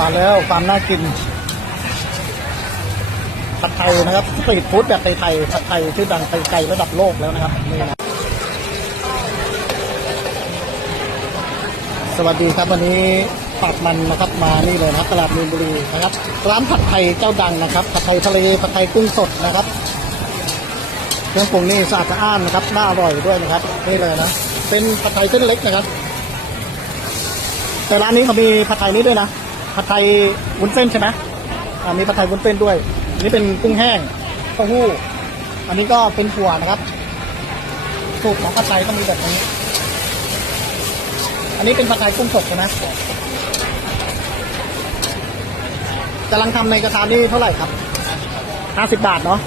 มาแล้วความน่ากินผัดไทยนะครับสตรีทฟู้ดแบบไทยๆผัดไทยชื่อดังไปไกลระดับโลกแล้วนะครับนี่นะสวัสดีครับวันนี้ปากมันนะครับมานี่เลยนะครับตลาดมีนบุรีนะครับร้านผัดไทยเจ้าดังนะครับผัดไทยทะเลผัดไทยกุ้งสดนะครับเครื่องปรุงนี่สะอาดสะอ้านนะครับน่าอร่อยด้วยนะครับนี่เลยนะเป็นผัดไทยเส้นเล็กนะครับแต่ร้านนี้เขามีผัดไทยนี้ด้วยนะผัดไทยวุ้นเส้นใช่ไหมมีผัดไทยวุ้นเส้นด้วยอันนี้เป็นกุ้งแห้งเต้าหู้อันนี้ก็เป็นถั่วนะครับสูตรของผัดไทยก็มีแบบนี้อันนี้เป็นผัดไทยกุ้งสดใช่ไหมกำลังทำในกระทะนี่เท่าไหร่ครับ50 บาทเนาะ